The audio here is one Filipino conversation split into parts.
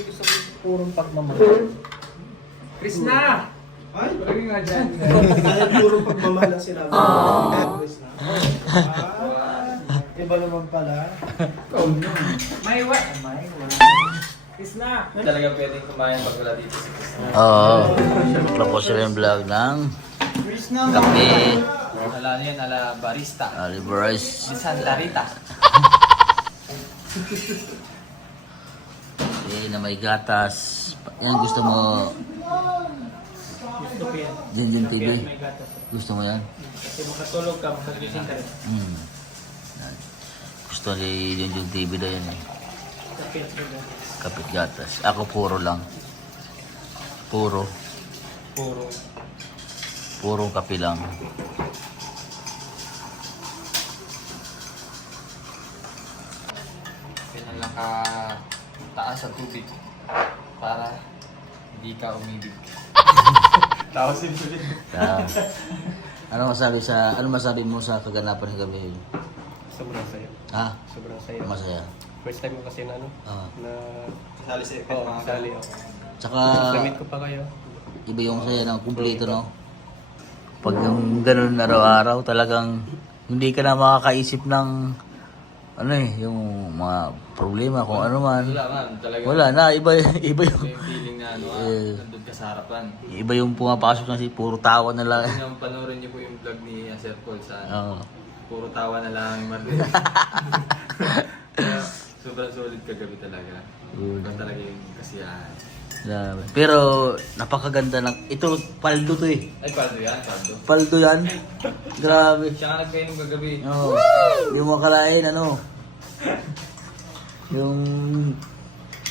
Hindi ko sabihin purong pagmamahal. Krishna! Ay, Lagi nga dyan. kaya purong pagmamahal ang sinabi. Krishna. Iba naman pala. May what? Krishna! Talaga pwedeng kumain pag wala dito si Krishna. Oo. Tapos sila yung vlog ng kape, Ala ano yan, ala barista. Alibarice, Bisan Larita. na may gatas. Yan gusto mo, Gusto ko yan. Jinjin TV. May gatas. Gusto mo yan? Kasi makatulog ka, makagising ka rin. Yan. Gusto ni Jinjin TV daw yan eh. Kapit mo ba? Kapit gatas. Ako puro lang. Puro. Puro kape lang. Kailan lang ka taas sa tubig para hindi ka umibig. Taos yung sulit. Ah, ano masabi mo sa kaganapan ng gabi? Sobrang saya. Ha? Sobrang saya. Masaya. First time ko kasi na Ah. na Kasali sa event Oo, mga kasali ako. Tsaka Namit ko pa kayo. iba yung saya ng kumpleto, no? Pag yung ganun araw-araw, talagang hindi ka na makakaisip ng ano yung mga problema kung ano man. Wala nga, talaga. Wala na, iba yung Yung feeling na ano, Eh. nandun ka sa harapan. iba yung pumapasok na puro tawa na lang. Kung panoorin niyo po yung vlog ni Sir Paul sa Oo. puro tawa na lang marinig. Kaya sobrang solid kagabi talaga. Good. Iba talaga yung kasiyahan. Grabe. Pero napakaganda ng ito, paldo to eh. Ay, paldo yan, paldo. Paldo yan. Grabe. Siya nga nagkainom kagabi. Oo. Yung mga kalain, ano? Yung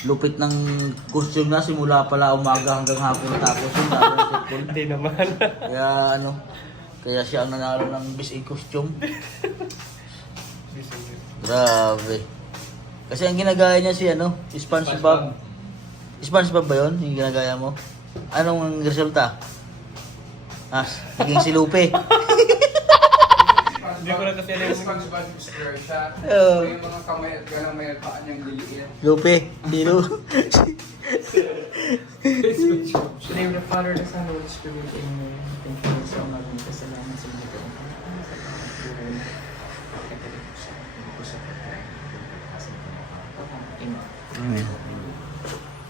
lupit ng costume na simula pala umaga hanggang hapon tapos yung sabi ng Sir Paul. Hindi naman. Kaya ano, kaya siya ang nanalo ng Best in Costume. Grabe. Kasi ang ginagaya niya si ano, SpongeBob. SpongeBob ba yun? Yung ginagaya mo? Anong resulta? Ah, naging si Lupe. Hindi ko na kasi alam yung SpongeBob square siya. Oo. Yung mga kamay at ganang may paa niyang liliit. Lupe, sino? name the Father, the Son, Holy Spirit, Amen. Thank you so much. Kasalanan sa mga ito. Amen.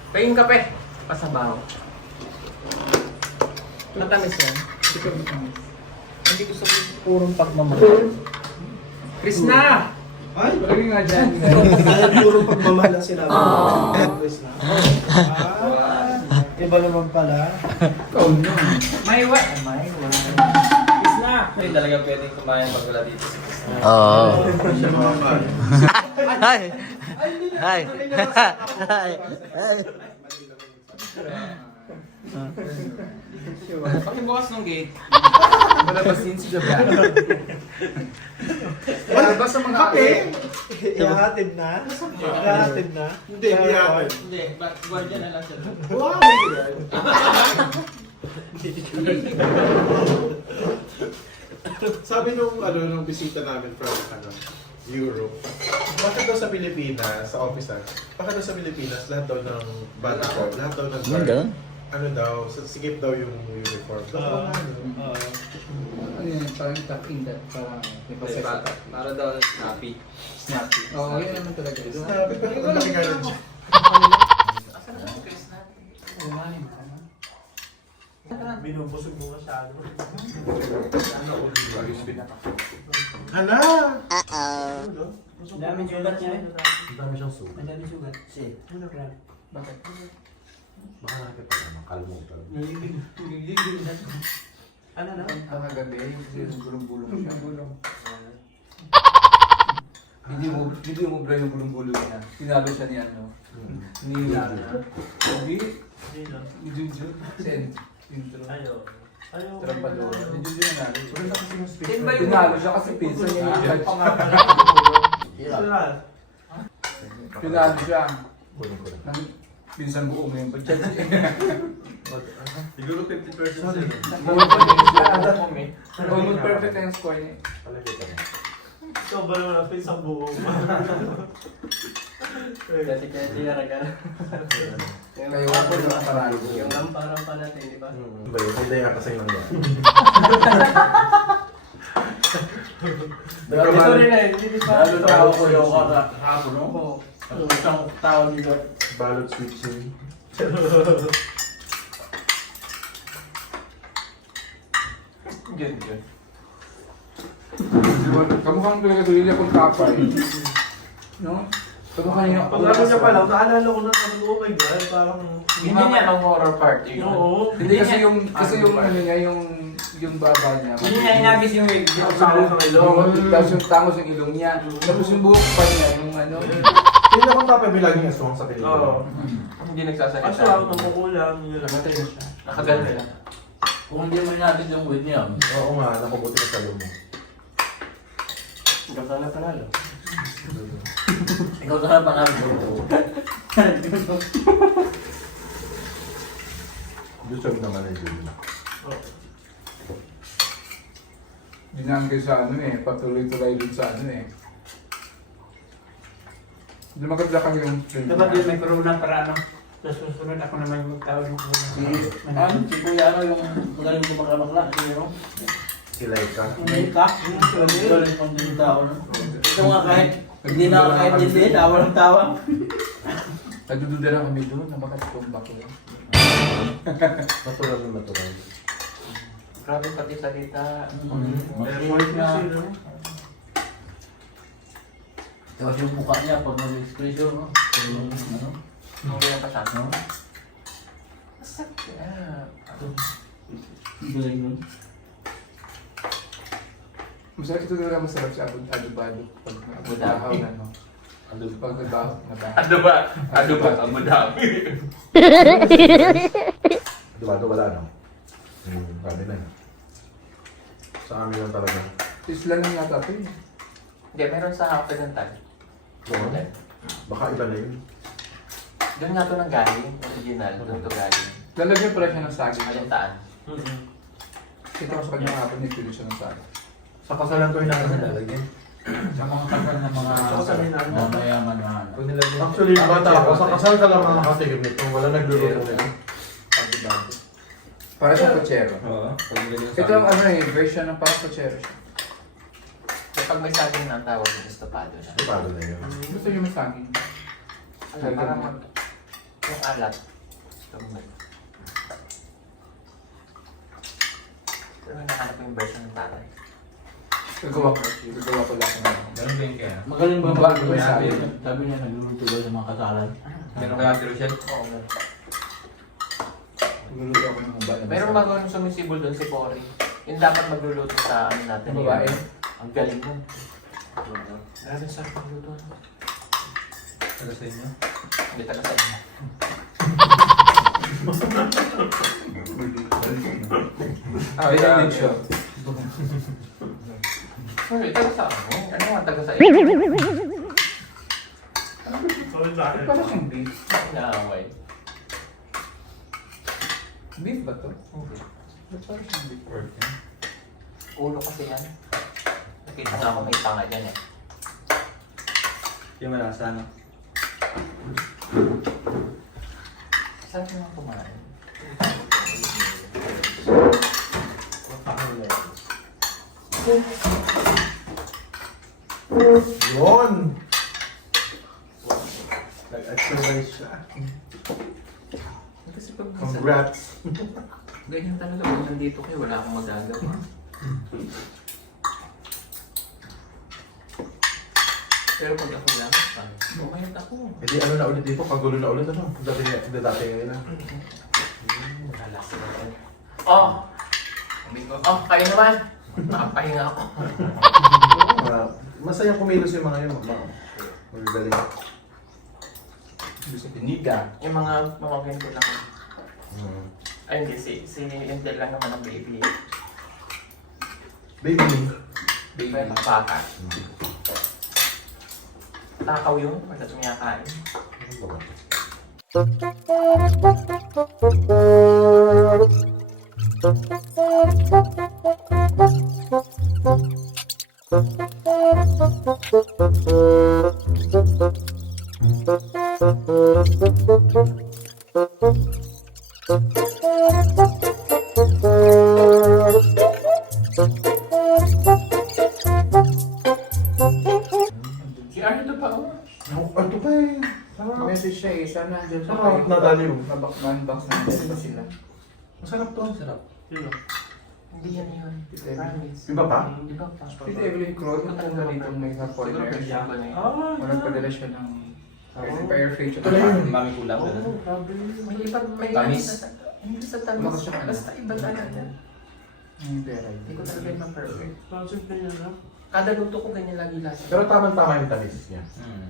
Pahing kape. Pasabaw. Matamis yan. Super matamis. Hindi ko sabihin purong pagmamahal. Krishna! Ay, Lagi nga dyan. kaya purong pagmamahal ang sinabi. Krishna. Iba naman pala. May what? Krishna! Hindi talaga pwedeng kumain pag wala dito si Krishna. Oo. Siya naman pala. Hi! Hi! Hi! Hi! Pakibukas ng gate. Wala ba sin si Japan? Basta mga Kape? Ihahatid na? Ihahatid na? Hindi, ihahatid. Hindi, guardia na lang siya. Wow! Sabi nung bisita namin from Europe, bakit daw sa Pilipinas, sa officer, bakit daw sa Pilipinas, lahat daw ng bodyguard, lahat daw ng guard, Ganun? ano daw, sigip daw yung uniform. Ano yun, parang tuck-in that, parang may pasay. Para daw snappy. Snappy. Oo, yun naman talaga. Sabi ko, ang laki ka rin. Asan na si Krishna? Binubusog mo masyado. Hala! Ang dami sugat niya eh. Ang dami siyang sugat. Ang dami sugat. Bakit? Baka nakita ka ng kalmutan. Ano na? Ang gabi, yung gulong-gulong siya. Hindi mo bra yung gulong-gulong niya. Sinabi siya ni ano. Ni Hindi. Ni Junjun. Sen. Intro. Ayaw. Trampadora. Ni Junjun na nabi. Yan ba yung- Tinalo siya kasi pinsan niya yung judge. Tinalo siya. Nang pinsan buo ngayon pa judge. Siguro 50% sila. Almost perfect na yung score niya. Palagay ka na. Ikaw ba naman ang pinsang buo? Dati kaya tiyaraga. Kayo ako na paralo. Yung lamparaw pa natin, di ba? Ba yun? Hindi nga kasing lang yan. Ito rin eh, hindi pa. Lalo tao ko yung kakahapon, no? Isang tao dito. Ballot switching. Yun. Kamukhang talaga Dorilla kung tapay. No? Kamukha niya. Pag ano niya pa lang, naalala ko na sabi ko, oh my God, parang... Hindi niya ang horror part yun. Oo. Hindi kasi yung ano niya, yung baba niya. Hindi niya inagis yung wig. Yung tao ng ilong. Tapos yung tangos yung ilong niya. Tapos yung buhok pa niya, yung ano. Hindi na kung tapay bilagin yung aswang sa Oo. pelikula. Hindi nagsasalita. Kaso ako nang kukulang, yun lang. Namatay na siya. Nakaganda lang. Kung hindi mo inabit yung weight niya, Oo nga, nakubuti na sa lumo. Ikaw sana panalo. ikaw sa harapan namin. Deserve naman na yun. Dinaan kayo sa ano eh, patuloy-tuloy dun sa ano eh. Lumagat lang kami yung... Dapat yun may corona para ano. Tapos susunod ako naman yung magtawag ng corona. Si Kuya ano yung magaling kumakabakla, sino? Kilay ka. May ka? Galing kong din tao, no? Ito nga kahit hindi na kahit hindi, tawa ng tawa. Nagdududa lang kami doon, nakakatumbak ko lang. Natural na natural. Grabe pati salita. Mag-work na. Tapos yung mukha niya pag mag-expression, no? Yung ano? Hindi na pa siya. No? Galing nun. Masarap ito talaga masarap sa adobado. Pag nagbahaw na no. Pag nagbahaw na ba? Ano ba? Ang madami. Diba? Wala no? Kami na yun. Sa amin lang talaga. Isla lang yata ito eh. Hindi, meron sa Occidental. Oo. Baka iba na yun. Doon nga ito nang galing. Original. Doon ito galing. Lalagyan pala siya ng saging. Kalintaan. Kita ko sa kanya hapon yung pili siya ng saging. Sa kasalan ko yung nakakalagyan. Sa mga kasal ng mga mayaman na ano. Actually, yung bata ako, sa kasal ka lang makakatigil nito. Wala nagluluto nito. Para sa kutsero. Oo. Ito ang ano eh, version ng para kutsero siya. Kapag may saging na ang tawag ng estopado na. Paano na yun? Gusto niyo may saging? Ano, para mag... Yung alat. Tumag. Pero nahanap ko yung version ng tatay. Gagawa ko lang ako ng Ganun ba yung kaya? Magaling ba Bago mag may sabi. Sabi niya nagluluto daw sa mga kasalan. Meron kaya si Rochelle? Oo, meron. Nagluluto ako ng haba. Meron bago yung sumisibol doon si Cory. Yung dapat magluluto sa ano natin. Ang babae? Ang galing nun. Grabe sa pagluto. Taga sa inyo? Hindi taga sa inyo. Ah, yan din siya. Hindi, taga sa ano? Ano nga taga sa inyo? Sorry sa akin. Para siyang beef. Inaaway. Beef ba to? Hindi. Ba't para siyang beef? Ulo kasi yan. Nakita na ako may tanga dyan eh. Yung malasa, no? Saan ko nga kumain? Yun! Nag-exercise siya. Kasi pag Congrats! ganyan talaga pag nandito kayo, wala akong magagawa. Pero pag ako lang, okay ako. Hindi ano na ulit dito, kagulo na ulit ano? Dati ngayon na. Wala sila tayo. Oh! Sabi ko, oh, kayo naman! Nakapahinga ako. Masaya kumilos yung mga yun. Magagaling. Gusto piniga. Yung mga mamagyan ko lang. Ay hindi, si Intel lang naman ang baby. Baby. Baby ng baka. Takaw yun, wala sumiyakain. Si Arnie pa ako. Ano pa eh? Message siya eh, sana nandiyan siya. Ah, nadaliw. Nabak-unbox na ba sila? Masarap to. Sarap. Hindi yan yun. Promise. Iba pa? Iba pa. Tita Evelyn Cruz, yung kung dito may foreigners. Walang padala siya ng fire free siya. Mami kulang. May iba, may Tamis. Hindi sa tamis. Baka siya- Basta iba talaga. May pera. Hindi ko talaga yung ma-perfect. Kada luto ko ganyan lagi lasa. Pero tamang-tama yung tamis niya. Mm.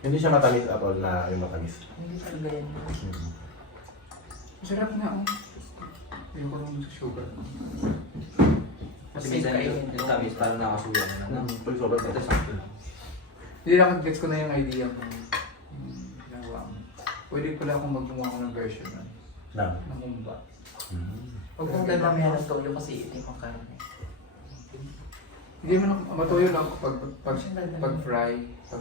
Hindi siya matamis at all na yung matamis. Hindi talaga yan. Masarap nga oh. Ayoko nung sa sugar. Kasi minsan yung tamis parang nakasuya na. Pag sobrang Ito tamis. sakto lang. Hindi lang gets ko na yung idea kung ginawa mo. Pwede pala akong maggumawa ko ng version Na. ng humba. Huwag kong dadamihan ng toyo kasi itim ang karne. Hindi man ako matuyo lang ako pag fry ko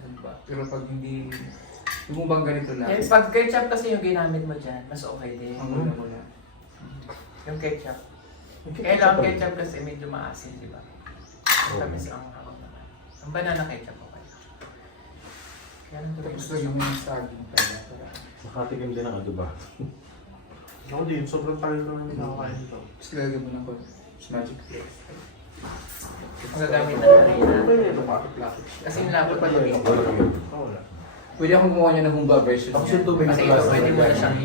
humba. Pero pag hindi yung humbang ganito lang. Eh, pag ketchup kasi yung ginamit mo dyan, mas okay din. Ang mula-mula. Yung ketchup. Kailangan ketchup kasi medyo maasin, di ba? Tamis ang hawak naman. Ang banana ketchup okay. Kaya lang tuloy Gusto yung saging pala. Makatikim din ang adobo. Ako din, sobrang tagal ko nang nakakain ito. Tapos lalagyan mo ng magic flakes. Ang gagamit ng harina. Kasi nilapot pa yung Wala. Pwede akong gumawa niya ng humba version Tapos niya. yung tubig Kasi ito pwede mo na siyang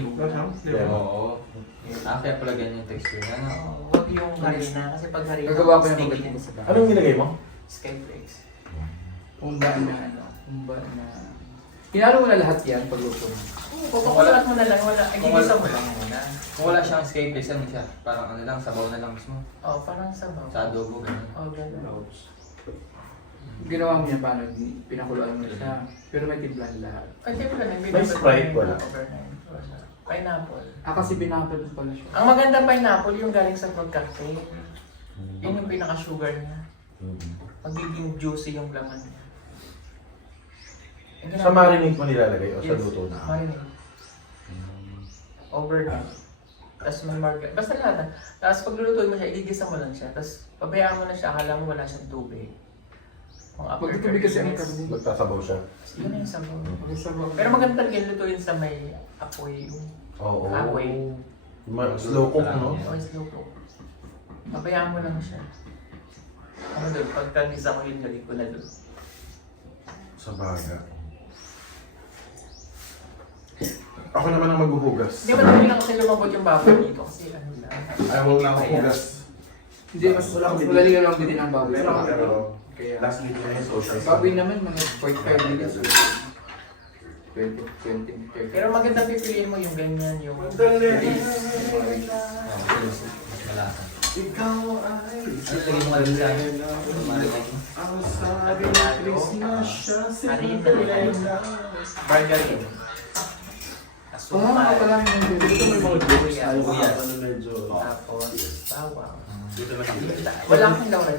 Yeah. Oo. Kaya pala ganyan yung texture niya, no? huwag yung harina. Kasi pag harina, Gagawa ko yung sticky pagdating din. sa bahay. Anong nilagay mo? Skyflakes. Humba na ano. Humba na... Hinalo mo na lahat yan pagluto mo. Kukulat mo na lang, wala. Ay, gigisa mo lang muna. Kung wala siyang escape place, ano siya? Parang ano lang, sabaw na lang mismo. Oh, parang sabaw. Sa adobo, ganun. Oh, gano'n. Ginawa mo niya paano, pinakuluan mo na siya. Pero may timplan lahat. Kasi wala na. May Sprite, wala. Overnight. Wala. Pineapple. Kasi pinapal mo pala siya. Ang maganda pineapple yung galing sa pagkape. Yun yung pinaka-sugar niya. Magiging juicy yung laman niya. Sa marinade mo nilalagay o sa luto na? Marinade. Overnight. Tapos may margarine. Basta lahat. Tapos pag lulutuin mo siya, igigisa mo lang siya. Tapos pabayaan mo na siya, akala mo wala siyang tubig. Mga after Magtutubig 30 kasi ang minutes, karne. Magtasabaw siya. yun na yung sabaw. Sabaw. Pero maganda talaga yung lutuin sa may apoy. Yung Oo. apoy. Slow cook, no? O slow cook. Pabayaan mo lang siya. Ako doon, pagkagisa ko yun, galing ko na doon. Sa baga. Ako naman ang maghuhugas. Hindi mo naman lang kasi lumabot yung baboy dito kasi ano lang. Ayaw mo lang maghugas. Hindi, mas madali ka lang din ang baboy. Pero Kaya, last week na yung social. baboy naman mga 45 minutes. 20, 30. Pero maganda pipiliin mo yung ganyan, yung Malasa. Ikaw ay Ano tingin mo alam sa akin? Marinade mo? ang sabi ng Christmas siya sa margarine. Oo nga pala yung Dito may mga jokes tayo Yes. ano medyo. Tapos, bawang. Dito mahilig. Wala akong laurel.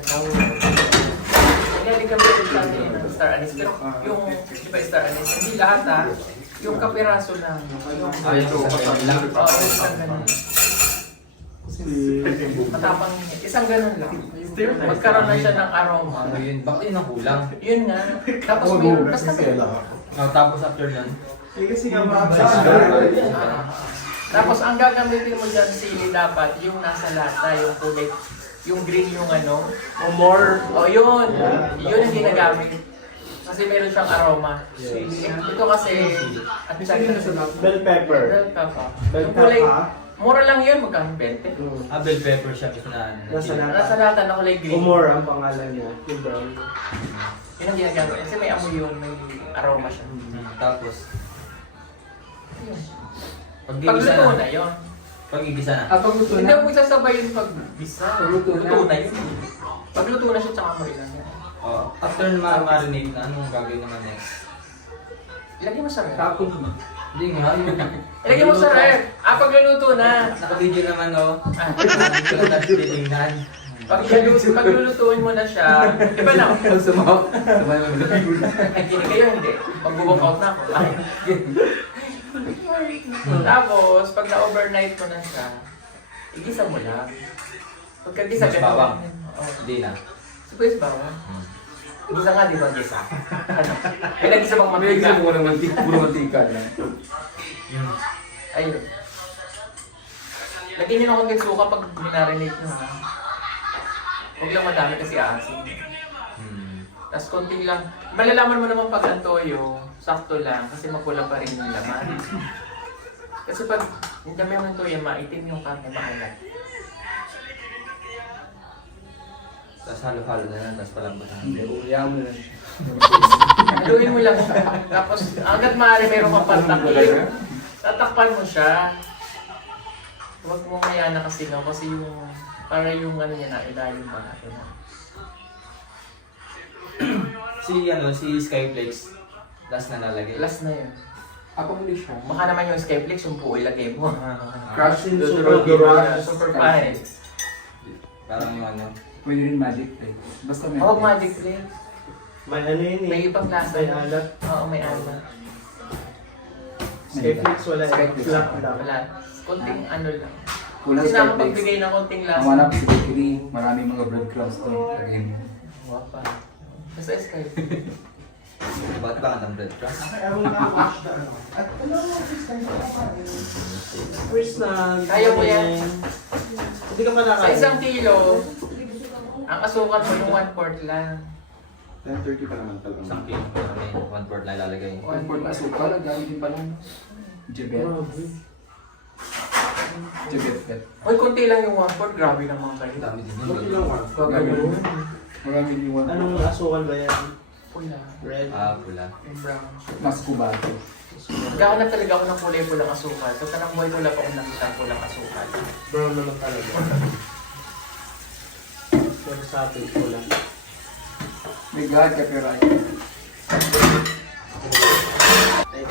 Nilalagyan mo rin sa atin ng star anise. Pero yung, di ba star anise, hindi lahat ha. Yung kapiraso lang. Yung, Ito, kasama lang. Oo, isang ganun. Matapang, isang ganun lang. Magkaroon na siya ng aroma. Ano yun? Bakit yun ang kulang? Yun nga. Tapos Ako may, maghuhugas basta kasi alam ako. Tapos after nun, Kasi nga Tapos ang gagamitin mo dyan, sili dapat, yung nasa lata, yung kulay, yung green yung ano. more. O yun, yun ang ginagamit. Kasi meron siyang aroma. Ito kasi, at Bell pepper. bell pepper. Bell Yung kulay, pepper. mura lang yun, magkano 20. bell pepper siya kasi na Nasa lata. Nasa lata na kulay green. Umor ang pangalan niya. Yung bell. Yun ang ginagamit. Kasi may amoy yun, may aroma siya. Tapos, Yun. pag-igisa Pagluto na. na yun. Pag-igisa na. Pag gusto Hindi na, mo isasabay yung pagbisa. Pagluto na. Luto na yun. Pagluto na siya, tsaka mo ilan yan. Oh, after marinate na, anong gagawin naman next? Ilagay mo sa ref. tapon mo. Hindi nga, yun. Ilagay mo sa ref. Pagluluto na. Naka-video naman, oh. Ah. Hindi ko lang natin titingnan. Pag lulutuin mo na siya, iba na. Pag sumay mo bilang. Ay, kini kayo hindi. Mag-walk out na ako. Ay. Tapos, pag na-overnight mo na siya, igisa mo lang. Pagkagisa Mas bawang. Oo. Hindi na. Sibuyas bawang. Igisa nga, di ba, gisa? Ano? May nag-isa bang May mantika? exam mo ng mantika, puro mantika lang. Ayun. Lagyan nyo na konting suka pag minarinate nyo, ha? Huwag lang madami kasi asin. Tapos konting lang. Malalaman mo naman pag ang toyo, sakto lang kasi makulang pa rin yung laman. Kasi pag yung dami ng toyo, maitim yung karne, makalat. Tapos halo-halo na lang, tapos palambutan. Hindi, uliyaw mo na siya. Haluin mo lang siya. Tapos hanggat maaari meron kang pantakip, tatakpan mo siya. Huwag mo maya na kasi no, kasi yung para yung ano niya na ilalim pa natin. Si Skyflakes, last na nalagay. Last na yun. Ako muli siya. Baka naman yung Skyflakes, yung buo ilagay mo. Crush in Super super Duras, duras. Super Fine. Parang yung ano. Pwede rin magic play. Basta may Huwag magic flakes. May ano yun eh. May ibang klase. May alat. Oo, may alat. Skyflix wala eh. Skyflix. Flap lang. Wala. Konting ano lang. Kulang Kasi Skyflakes. nakapagbigay ng konting lasa. Ang hanap si bakery, maraming mga breadcrumbs doon. Lagay mo. Wapa. Basta Skype. Bakit ba ka ng bread crust? First na. Kaya mo yan. Hindi ka pa Sa nakain. isang kilo, ang asukal mo yung 1/4 lang. 10:30 pa naman talaga. Isang kilo. May 1/4 na ilalagay. One port asukal, gamit din pa lang. Jebet. Jebet bet. Hoy, konti lang yung 1/4. Grabe naman kayo. Dami din Bakit yun. lang one? Gagawin. Marami din one. Anong asukal ba yan? Pula. Red. Pula. Yung brown. Mas kubato. Nagkahanap talaga ako ng kulay pulang asukal. Pagka ng buhay ko lang ako nakita ang pulang asukal. Brown naman talaga. Pero sa atin ko lang. May gahad ka pero ay. Ay,